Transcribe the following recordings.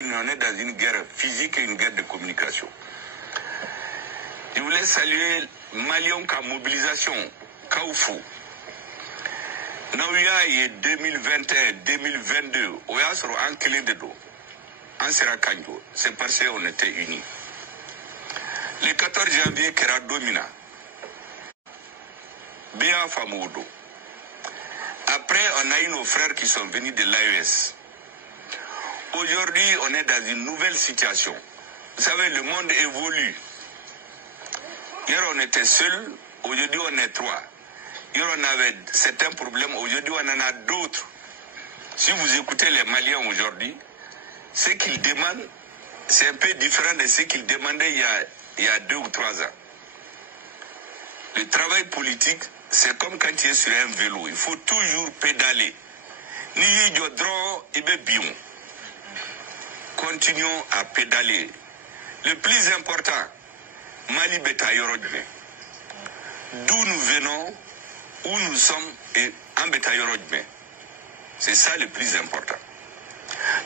On est dans une guerre physique et une guerre de communication. Je voulais saluer Malion ka mobilisation, Kaoufou. Naouya est 2021-2022, Oya sera en clé de dos. En sera kanjo, c'est parce qu'on était unis. Le 14 janvier, Kera Domina. Béa Famoudo. Après, on a eu nos frères qui sont venus de l'AES. Aujourd'hui, on est dans une nouvelle situation. Vous savez, le monde évolue. Hier, on était seuls. Aujourd'hui, on est trois. Hier, on avait certains problèmes. Aujourd'hui, on en a d'autres. Si vous écoutez les Maliens aujourd'hui, ce qu'ils demandent, c'est un peu différent de ce qu'ils demandaient il y a 2 ou 3 ans. Le travail politique, c'est comme quand tu es sur un vélo. Il faut toujours pédaler. Ni yodron et bion. Continuons à pédaler. Le plus important, Mali Beta Yorodme. D'où nous venons, où nous sommes et en Beta Yorodme. C'est ça le plus important.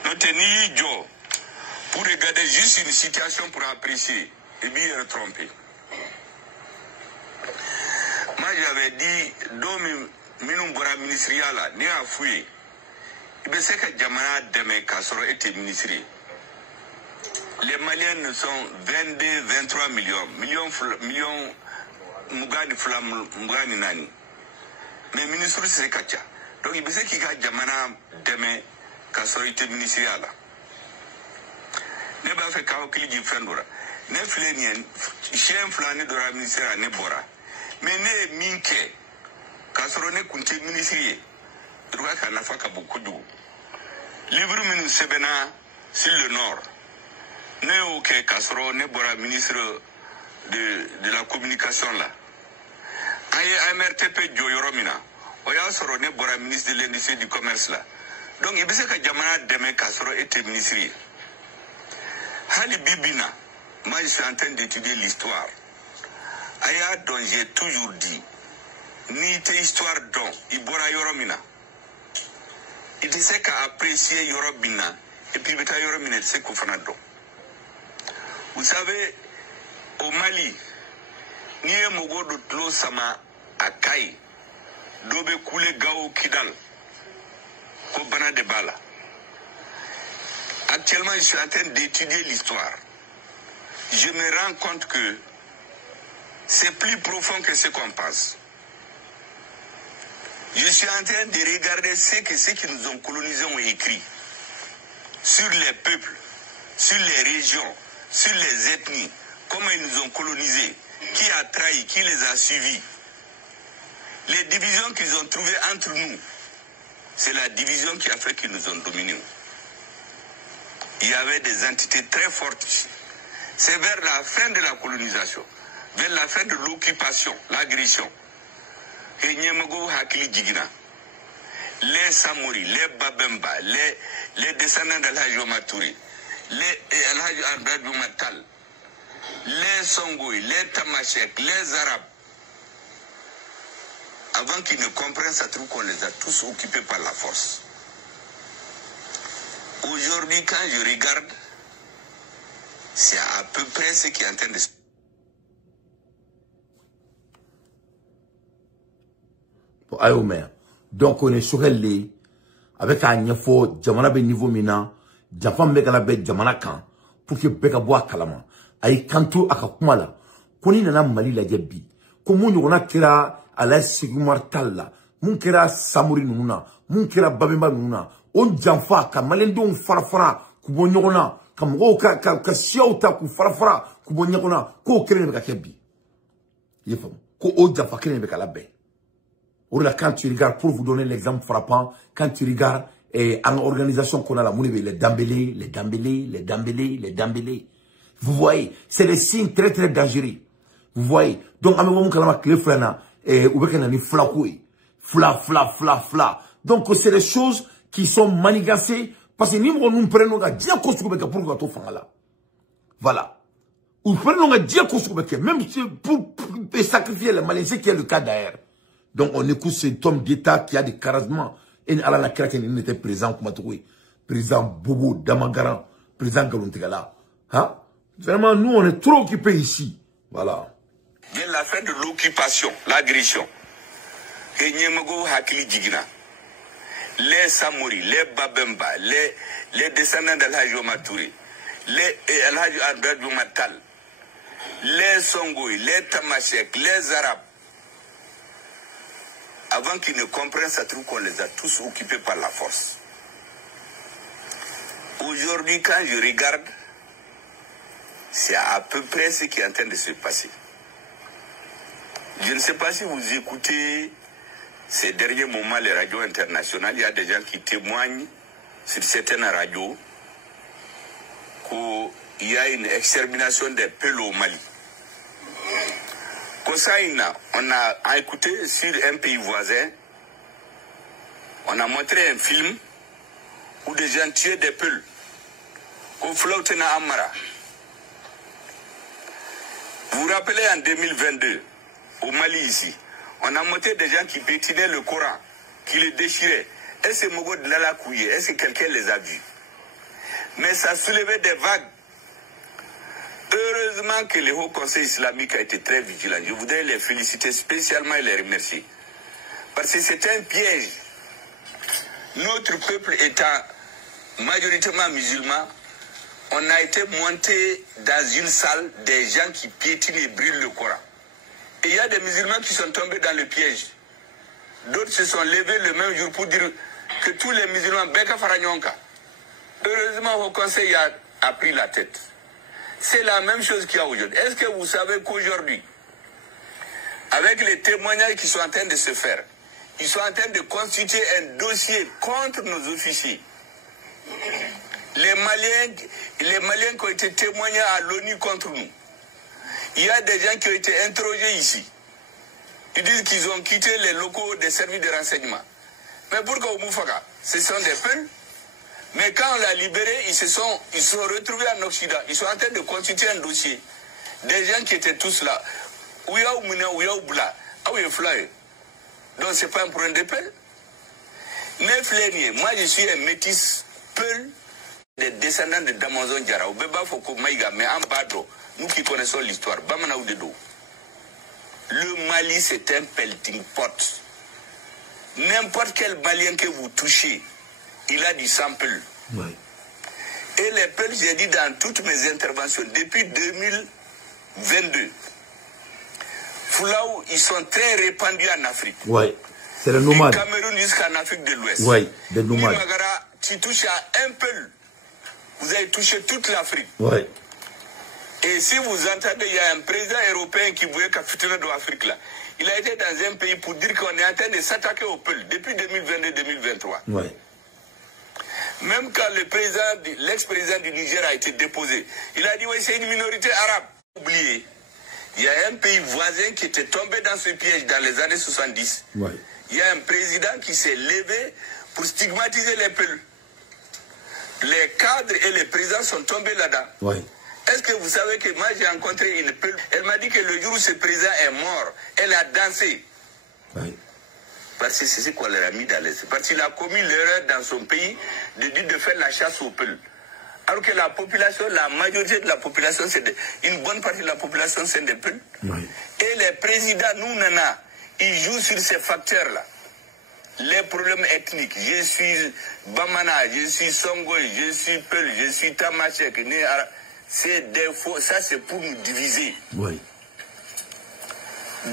Notre Nijo, pour regarder juste une situation pour apprécier et bien tromper. Moi j'avais dit, Domi Minumbora ministériala, ni a fouillé. Il sait que Djamana Deme Kassoro était ministre. Les Maliens sont 22-23 millions. Millions Mugani Flam Mugani Nani. Mais ministre c'est Kacha. Donc il sait qu'il y a Djamana Deme Kassoro était ministériala. Ne pas faire Kaokili Gifrandora. Ne flenien, chien flané de la ministère ne bora. Mais ne minke. Kassoro ne kunte ministériel. Droit qu'à la fois qu'à beaucoup d'eau. Livre Minou Sebena sur le nord. Ne aucun Kassoro, ne bora ministre de la communication là. Aye MRTP Joyoromina. Oya Soro ne bora ministre de l'industrie du commerce là. Donc il sait que Djamana Deme Kassoro était ministre. Hali Bibina, moi je suis en train d'étudier l'histoire. Aya dont j'ai toujours dit, ni te histoire dont, Ibora Yoromina. Il sait qu'à apprécier Yorobina, et puis Beta Yoromina, c'est qu'on fait don. Vous savez, au Mali, ni un mogo de Tlo Sama à Kai, Dobe Koule Gao Kidal, Kobana de Bala. Actuellement, je suis en train d'étudier l'histoire. Je me rends compte que c'est plus profond que ce qu'on pense. Je suis en train de regarder ce que ceux qui nous ont colonisés ont écrit sur les peuples, sur les régions, sur les ethnies, comment ils nous ont colonisés, qui a trahi, qui les a suivis. Les divisions qu'ils ont trouvées entre nous, c'est la division qui a fait qu'ils nous ont dominés. Il y avait des entités très fortes ici. C'est vers la fin de la colonisation, vers la fin de l'occupation, l'agression. Et Nyemago Hakili Djigina, les Samori, les Babemba, les descendants d'Al-Hajj Omatouri, les Al-Hajj Ardad Matal, les Songoui, les Tamashek, les Arabes, avant qu'ils ne comprennent ça, trouve qu'on les a tous occupés par la force. Aujourd'hui, quand je regarde, c'est à peu près ce qui est en train de se passer. Ayo mea. Donc on est sur elle avec un info jamana be niveau mina jafam be kala be jamana kan pour que beka boa kalama ay kanto aka kuma la koni nana Mali la jebi ko mun yona kira ala sigumar talla mun kira samuri nuna mun kira babemba nuna on janfa ka malendon farafara ku bo nyona kam go ka siauta ku farafara ku bo nyona ko kire be ka kebi yefam ko o janfa kire be kala be. Quand tu regardes, pour vous donner l'exemple frappant, quand tu regardes en organisation qu'on a la Mounibe, les Dambélé, les Dambélé, les Dambélé, les Dambélé. Vous voyez, c'est des signes très très dangereux. Vous voyez. Donc, à mon kalama clé frana, ou bien ni flakoui. Fla. Donc, c'est des choses qui sont manigancées, parce que nous prenons un dia construit pour gâteau fangala. Voilà. Ou prenons un dia construit, même pour sacrifier les Maliens, c'est qui est le cas d'ailleurs. Donc, on écoute cet homme d'État qui a des charismes. Et à la craque, il était présent, comme tu président Bobo Damagaran, président Galuntigala. Hein? Vraiment, nous, on est trop occupés ici. Voilà. Bien la fin de l'occupation, l'agression. Et Nyemago Hakili Djigina. Les Samori, les Babemba, les descendants d'Al-Hajj Omar Touré, les Al-Hajj Abdel Matal, les Songoï, les Tamashek, les Arabes, avant qu'ils ne comprennent ça, trouve qu'on les a tous occupés par la force. Aujourd'hui, quand je regarde, c'est à peu près ce qui est en train de se passer. Je ne sais pas si vous écoutez ces derniers moments les radios internationales, il y a des gens qui témoignent sur certaines radios qu'il y a une extermination des peuples au Mali. Kosaïna, on a écouté sur un pays voisin, on a montré un film où des gens tuaient des peuples au fleuve Tena Amara. Vous vous rappelez en 2022, au Mali ici, on a montré des gens qui pétinaient le Coran, qui le déchiraient. Est-ce que Mogo de Lala Kouye, est-ce que quelqu'un les a vus? Mais ça soulevait des vagues. Heureusement que le Haut Conseil islamique a été très vigilant. Je voudrais les féliciter spécialement et les remercier. Parce que c'est un piège. Notre peuple étant majoritairement musulman, on a été monté dans une salle des gens qui piétinent et brûlent le Coran. Et il y a des musulmans qui sont tombés dans le piège. D'autres se sont levés le même jour pour dire que tous les musulmans, Beka Faranyonka. Heureusement, le Haut Conseil a pris la tête. C'est la même chose qu'il y a aujourd'hui. Est-ce que vous savez qu'aujourd'hui, avec les témoignages qui sont en train de se faire, ils sont en train de constituer un dossier contre nos officiers. Les Maliens qui ont été témoignés à l'ONU contre nous. Il y a des gens qui ont été interrogés ici. Ils disent qu'ils ont quitté les locaux des services de renseignement. Mais pourquoi au Moufaka? Ce sont des peuples. Mais quand on l'a libéré, ils se sont retrouvés en Occident. Ils sont en train de constituer un dossier. Des gens qui étaient tous là. Ouya Oumina, Ouya Oubla. Ah oui, Fly. Donc c'est pas un problème de peul. Moi je suis un métis peul des descendants de Damazon Diara. Ou Beba Foko Maïga, mais en Badro. Nous qui connaissons l'histoire. Bamana Oudedo. Le Mali c'est un pelting pot. N'importe quel Malien que vous touchez, il a du sample. Oui. Et les peuples, j'ai dit dans toutes mes interventions, depuis 2022, Foulaou, ils sont très répandus en Afrique. Oui, c'est le nomade. Du Cameroun jusqu'en Afrique de l'Ouest. Oui, des nomades. Nimagara, tu touches à un peu, vous avez touché toute l'Afrique. Oui. Et si vous entendez, il y a un président européen qui voulait capituler de l'Afrique là. Il a été dans un pays pour dire qu'on est en train de s'attaquer au peuple depuis 2022-2023. Oui. Même quand l'ex-président du Niger a été déposé, il a dit oui, c'est une minorité arabe. Oubliez, il y a un pays voisin qui était tombé dans ce piège dans les années 70. Ouais. Il y a un président qui s'est levé pour stigmatiser les peuples. Les cadres et les présidents sont tombés là-dedans. Ouais. Est-ce que vous savez que moi j'ai rencontré une peuple, elle m'a dit que le jour où ce président est mort, elle a dansé. Ouais. Parce que c'est ce qu'on leur a mis dans les... Parce qu'il a commis l'erreur dans son pays de dire de faire la chasse aux peuples. Alors que la population, la majorité de la population, une bonne partie de la population, c'est des peuples. Oui. Et les présidents, nous, Nana, ils jouent sur ces facteurs-là. Les problèmes ethniques. Je suis Bamana, je suis Songoï, je suis Peul, je suis Tamashek. C'est des faux. Ça, c'est pour nous diviser. Oui.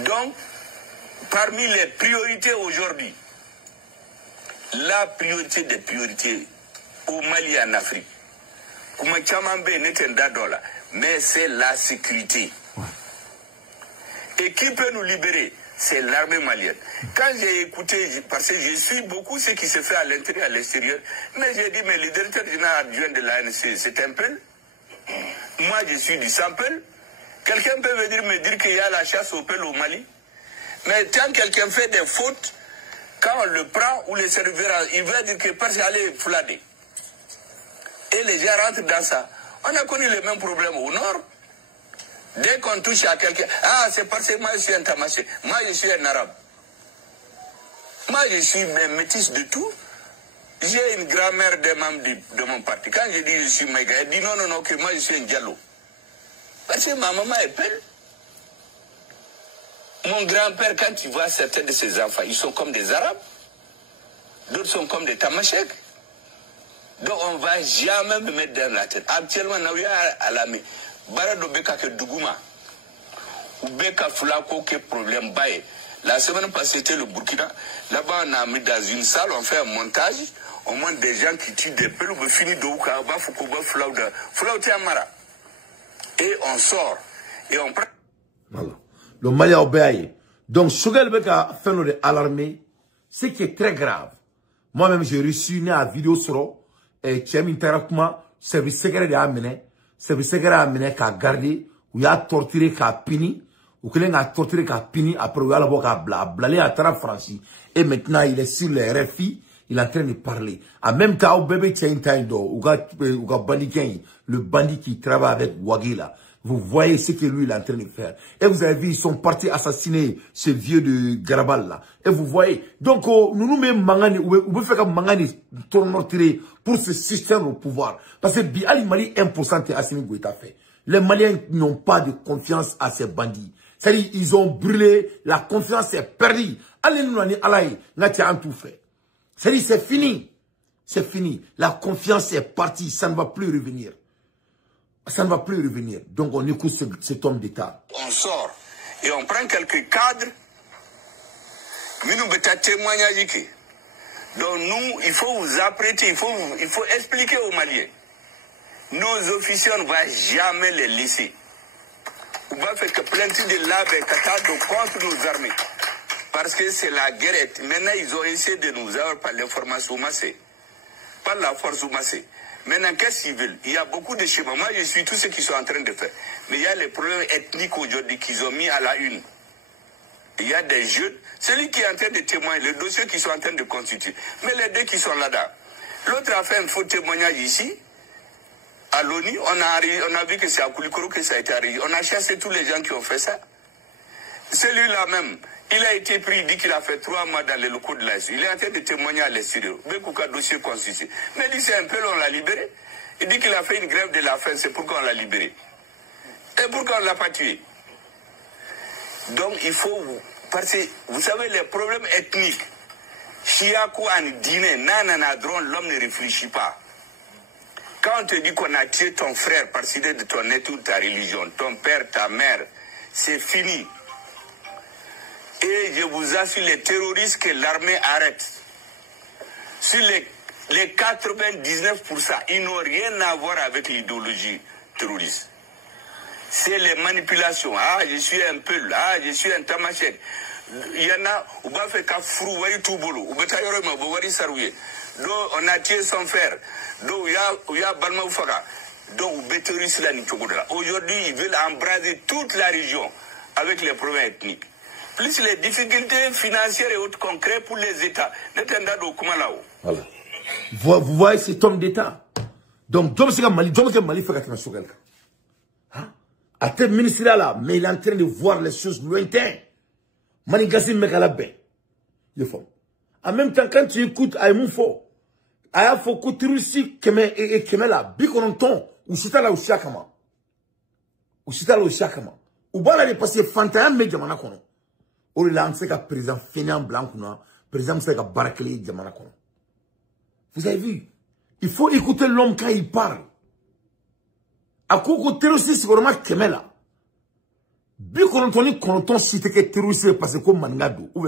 Donc, parmi les priorités aujourd'hui, la priorité des priorités au Mali et en Afrique, mais c'est la sécurité. Ouais. Et qui peut nous libérer? C'est l'armée malienne. Quand j'ai écouté, parce que je suis beaucoup ce qui se fait à l'intérieur et à l'extérieur, mais j'ai dit, mais le directeur général adjoint de l'ANC, c'est un peu. Moi, je suis du sample. Quelqu'un peut venir me dire qu'il y a la chasse au peuple au Mali. Mais quand quelqu'un fait des fautes, quand on le prend ou le servira, il va dire que parce qu'il allait flader. Et les gens rentrent dans ça. On a connu le même problème au nord. Dès qu'on touche à quelqu'un, ah, c'est parce que moi je suis un tamaché, moi je suis un arabe. Moi je suis métis de tout. J'ai une grand-mère des membres de mon parti. Quand je dis je suis Maïga, elle dit non, que moi je suis un diallo. Parce que ma maman est belle. Mon grand-père, quand tu vois certains de ses enfants, ils sont comme des Arabes. D'autres sont comme des Tamasheks. Donc on ne va jamais me mettre dans la tête. Actuellement, on a la main. Barado Beka que Dougouma. Ou Beka Fulako que problème baye. La semaine passée, c'était le Burkina. Là-bas, on a mis dans une salle, on fait un montage. On montre des gens qui tuent des pelos, on finit de Ouka, Bafoukoba, Flaouta Amara. Et on sort. Et on prend. Voilà. Le Mali a obéi. Donc, Choguel Beka fait nous alarmer. Ce qui est très grave. Moi-même, j'ai reçu une vidéo sur et Tchem Interakuma, service secret de Amine, service secret Amine qui a gardé, où il a torturé, qui a puni, ou qu'il a torturé, qui a puni, après il a blâlé à Tara Franci. Et maintenant, il est sur les RFI, il est en train de parler. En même temps, au bébé Tchaïntaindo, ou bandit, le bandit qui travaille avec Wagila. Vous voyez ce que lui il est en train de faire. Et vous avez vu, ils sont partis assassiner ce vieux de Garabal là. Et vous voyez. Donc, nous même mangani, ou faire comme mangani tourner pour ce système au pouvoir. Parce que Biali Mali 1% est Assimi Goïta fait. Les Maliens n'ont pas de confiance à ces bandits. C'est-à-dire, ils ont brûlé, la confiance est perdue. Allez nous aller, allez, là tu as tout fait. C'est-à-dire, c'est fini. C'est fini. La confiance est partie, ça ne va plus revenir. Ça ne va plus revenir. Donc on écoute cet homme d'État. On sort et on prend quelques cadres. Mais nous avons témoignage. Donc nous, il faut vous apprêter, il faut expliquer aux Maliens. Nos officiers, on ne va jamais les laisser. On va faire que plein de labs contre nos armées. Parce que c'est la guerre. Maintenant, ils ont essayé de nous avoir par l'information massée. Par la force massée. Maintenant, qu'est-ce qu'ils veulent? Il y a beaucoup de schémas. Moi, je suis tout ce qu'ils sont en train de faire. Mais il y a les problèmes ethniques aujourd'hui qu'ils ont mis à la une. Il y a des jeunes. Celui qui est en train de témoigner, les dossiers qui sont en train de constituer. Mais les deux qui sont là-dedans. L'autre a fait un faux témoignage ici. À l'ONU, on a vu que c'est à Koulikoro que ça a été arrivé. On a chassé tous les gens qui ont fait ça. Celui-là même, il a été pris, il dit qu'il a fait 3 mois dans les locaux de l'AS. Il est en train de témoigner à l'extérieur. Bekouka dossier constitué. Mais il dit c'est un peu long, on l'a libéré. Il dit qu'il a fait une grève de la faim, c'est pourquoi on l'a libéré. Et pourquoi on ne l'a pas tué? Donc il faut, parce que vous savez les problèmes ethniques, Chiakou en dîner, nanana drone, l'homme ne réfléchit pas. Quand on te dit qu'on a tué ton frère parce qu'il est de ton ethnie ou ta religion, ton père, ta mère, c'est fini. Et je vous assure les terroristes que l'armée arrête. Sur les 99%, ils n'ont rien à voir avec l'idéologie terroriste. C'est les manipulations. Ah, je suis un peu là, je suis un tamashek. Il y en a, on va faire qu'à frou, tout boulot. On a tué son frère. Donc, il y a Balma Oufara. Donc, aujourd'hui, ils veulent embraser toute la région avec les problèmes ethniques. Plus les difficultés financières et autres concrètes pour les États. Voilà. Vous voyez cet homme d'État. Donc, Mali fait quelque chose. À tel ministre là, mais il est en train de voir les choses lointaines. Manigassi Mekalabe. En même temps, quand tu écoutes Aïmoufo, Aïafo Koutiroussi Keme et Kemela, Bikoronton, ou Chitala ou Chakama. Ou Chitala ou Chakama. Ou Bala de passer Fantayan Medjamana Kono. Ou il a un président Fénian Blancouna, président Mseka Barclay Djamana Kono. Vous avez vu? Il faut écouter l'homme quand il parle. A koko terroriste c'est vraiment Kemela. Bikoronton ni Koronton si t'es terroriste parce que comme Maningado, ou